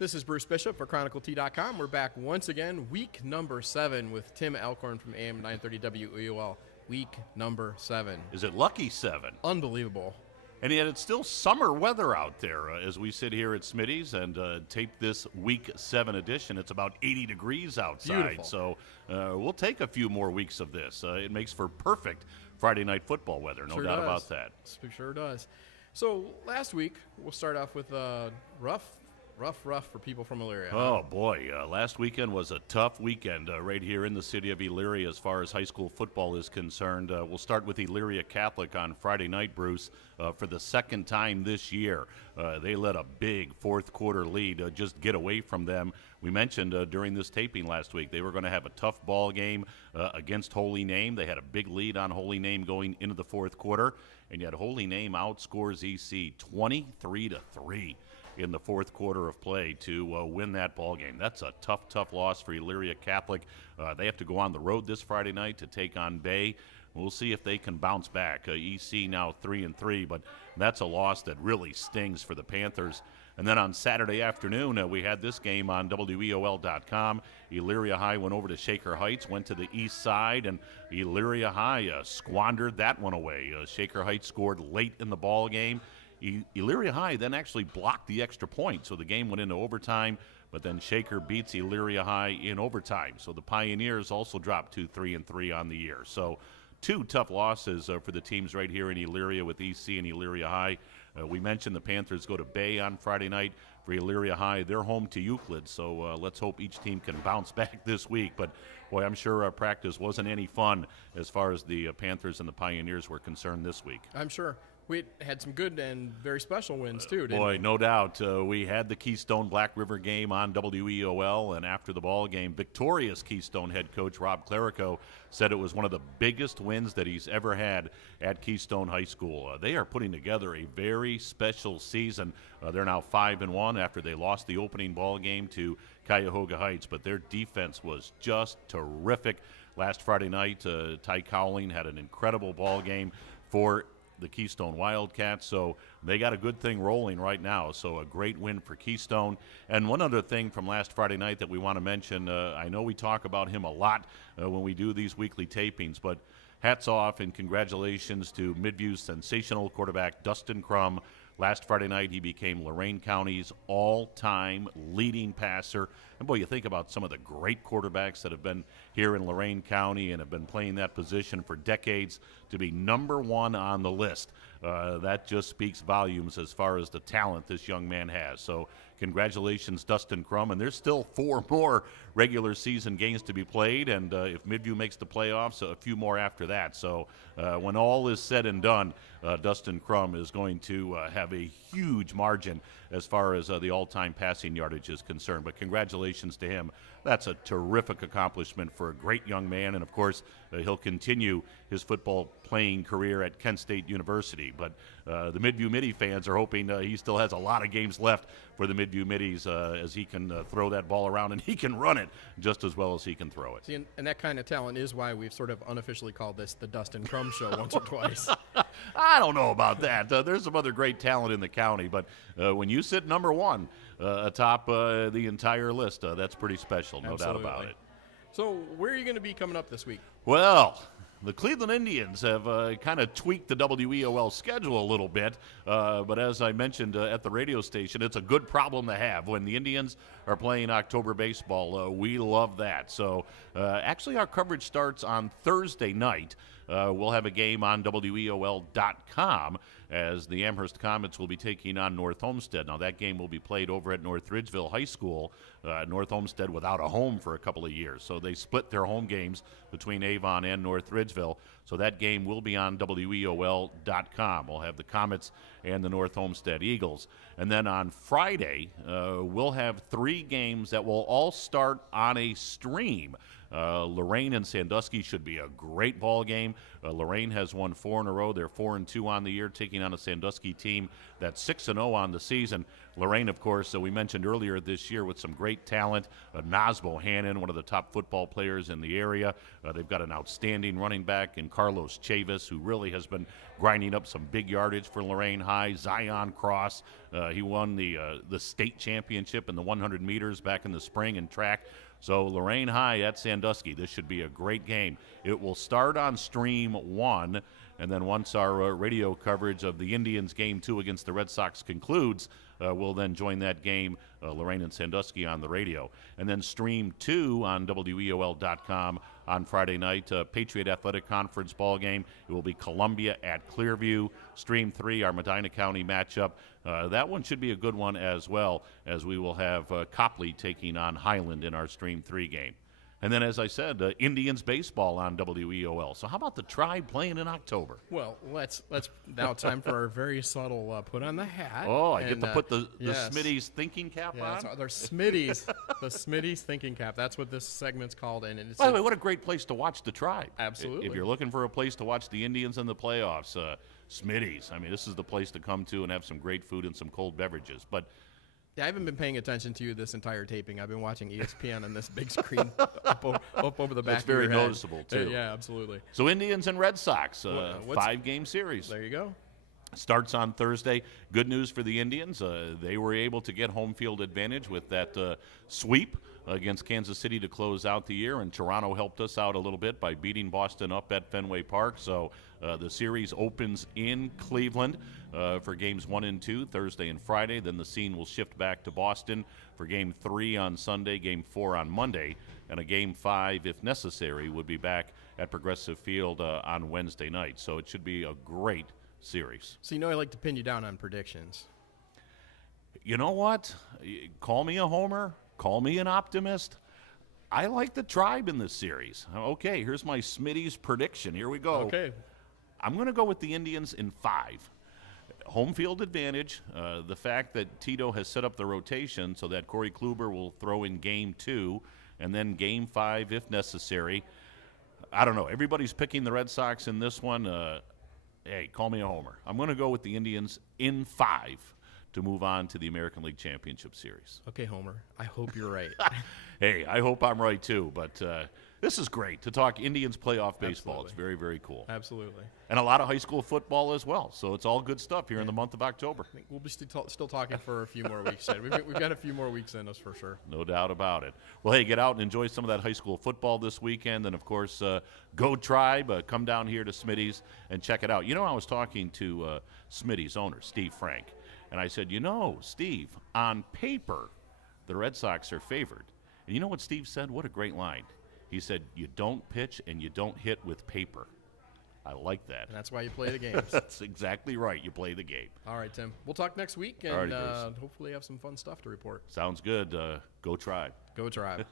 This is Bruce Bishop for ChronicleT.com. We're back once again, week number 7 with Tim Alcorn from AM 930 WEOL. Week number 7. Is it lucky 7? Unbelievable. And yet it's still summer weather out there as we sit here at Smitty's and tape this week 7 edition. It's about 80 degrees outside. Beautiful. So we'll take a few more weeks of this. It makes for perfect Friday night football weather, no doubt about that. Sure does. So last week, we'll start off with rough for people from Elyria. Oh, boy. Last weekend was a tough weekend right here in the city of Elyria as far as high school football is concerned. We'll start with Elyria Catholic on Friday night, Bruce, for the second time this year. They let a big fourth-quarter lead just get away from them. We mentioned during this taping last week they were going to have a tough ball game against Holy Name. They had a big lead on Holy Name going into the fourth quarter, and yet Holy Name outscores EC 23-3. In the fourth quarter of play to win that ball game. That's a tough loss for Elyria Catholic. They have to go on the road this Friday night to take on Bay. We'll see if they can bounce back. EC now 3-3, but that's a loss that really stings for the Panthers. And then on Saturday afternoon, we had this game on WEOL.com. Elyria High went over to Shaker Heights, went to the east side, and Elyria High squandered that one away. Shaker Heights scored late in the ball game. Elyria High then actually blocked the extra point, so the game went into overtime, but then Shaker beats Elyria High in overtime. So the Pioneers also dropped to 3-3 on the year. So 2 tough losses for the teams right here in Elyria with EC and Elyria High. We mentioned the Panthers go to Bay on Friday night. For Elyria High, they're home to Euclid, so let's hope each team can bounce back this week. But, boy, I'm sure our practice wasn't any fun as far as the Panthers and the Pioneers were concerned this week. I'm sure. We had some good and very special wins, too, didn't we? Boy, no doubt. We had the Keystone Black River game on WEOL, and after the ball game, victorious Keystone head coach Rob Clerico said it was one of the biggest wins that he's ever had at Keystone High School. They are putting together a very special season. They're now 5-1 after they lost the opening ball game to Cuyahoga Heights, but their defense was just terrific. Last Friday night, Ty Cowling had an incredible ball game for the Keystone Wildcats, so they got a good thing rolling right now. So a great win for Keystone. And one other thing from last Friday night that we want to mention, I know we talk about him a lot when we do these weekly tapings, but hats off and congratulations to Midview's sensational quarterback Dustin Crum. Last Friday night, he became Lorain County's all-time leading passer. And, boy, you think about some of the great quarterbacks that have been here in Lorain County and have been playing that position for decades. To be number 1 on the list, that just speaks volumes as far as the talent this young man has. So congratulations, Dustin Crum. And there's still 4 more regular season games to be played. And if Midview makes the playoffs, a few more after that. So when all is said and done, Dustin Crum is going to have a huge margin as far as the all-time passing yardage is concerned. But congratulations to him. That's a terrific accomplishment for a great young man. And, of course, he'll continue his football playing career at Kent State University. But the Midview Middie fans are hoping he still has a lot of games left for the Midview Middies as he can throw that ball around, and he can run it just as well as he can throw it. See, and that kind of talent is why we've sort of unofficially called this the Dustin Crum Show once or twice. I don't know about that. There's some other great talent in the county, but when you sit number 1 atop the entire list, that's pretty special, no Absolutely. doubt about it. So where are you going to be coming up this week? Well, the Cleveland Indians have kind of tweaked the WEOL schedule a little bit, but as I mentioned at the radio station, it's a good problem to have. When the Indians are playing October baseball, we love that. So actually our coverage starts on Thursday night. We'll have a game on WEOL.com as the Amherst Comets will be taking on North Homestead. Now, that game will be played over at North Ridgeville High School. North Homestead without a home for a couple of years. So they split their home games between Avon and North Ridgeville. So that game will be on WEOL.com. We'll have the Comets and the North Homestead Eagles. And then on Friday, we'll have 3 games that will all start on a stream. Lorain and Sandusky should be a great ball game. Lorain has won 4 in a row. They're 4-2 on the year, taking on a Sandusky team that's 6-0 on the season. Lorraine, of course, we mentioned earlier this year with some great talent. Nas Bohannon, one of the top football players in the area. They've got an outstanding running back in Carlos Chavis, who really has been grinding up some big yardage for Lorraine High. Zion Cross, he won the state championship in the 100 meters back in the spring in track. So Lorraine High at Sandusky, this should be a great game. It will start on Stream 1, and then once our radio coverage of the Indians game 2 against the Red Sox concludes, we'll then join that game, Lorraine and Sandusky, on the radio. And then Stream 2 on WEOL.com on Friday night, Patriot Athletic Conference ball game. It will be Columbia at Clearview. Stream 3, our Medina County matchup. That one should be a good one as well, as we will have Copley taking on Highland in our Stream 3 game. And then, as I said, Indians baseball on WEOL. So how about the Tribe playing in October? Well, let's now time for our very subtle put on the hat. Oh, I get to put the Smitty's thinking cap on? They're Smitty's, the Smitty's thinking cap. That's what this segment's called. And it's By the way, what a great place to watch the Tribe. Absolutely. If you're looking for a place to watch the Indians in the playoffs, Smitty's. I mean, this is the place to come to and have some great food and some cold beverages. But I haven't been paying attention to you this entire taping. I've been watching ESPN on this big screen up over the back that's of your very head. noticeable, too. Yeah, absolutely. So Indians and Red Sox, 5-game series. There you go. Starts on Thursday. Good news for the Indians. They were able to get home field advantage with that sweep against Kansas City to close out the year, and Toronto helped us out a little bit by beating Boston up at Fenway Park. So the series opens in Cleveland for games 1 and 2, Thursday and Friday. Then the scene will shift back to Boston for game 3 on Sunday, game 4 on Monday, and a game 5, if necessary, would be back at Progressive Field on Wednesday night. So it should be a great series. So I like to pin you down on predictions. You know what? Call me a homer. Call me an optimist. I like the Tribe in this series. Okay, here's my Smitty's prediction. Here we go. Okay. I'm going to go with the Indians in 5. Home field advantage. The fact that Tito has set up the rotation so that Corey Kluber will throw in game 2 and then game 5 if necessary. I don't know. Everybody's picking the Red Sox in this one. Hey, call me a homer. I'm going to go with the Indians in 5 to move on to the American League Championship Series. Okay, Homer. I hope you're right. Hey, I hope I'm right too. But this is great to talk Indians playoff baseball. Absolutely. It's very, very cool. Absolutely. And a lot of high school football as well. So it's all good stuff here in the month of October. I think we'll be still talking for a few more weeks yet. We've got a few more weeks in us for sure. No doubt about it. Well, hey, get out and enjoy some of that high school football this weekend. And, of course, go Tribe. Come down here to Smitty's and check it out. I was talking to Smitty's owner, Steve Frank, and I said, Steve, on paper, the Red Sox are favored. And you know what Steve said? What a great line. He said, you don't pitch and you don't hit with paper. I like that. And that's why you play the games. That's exactly right. You play the game. All right, Tim. We'll talk next week and hopefully have some fun stuff to report. Sounds good. Go Tribe. Go Tribe.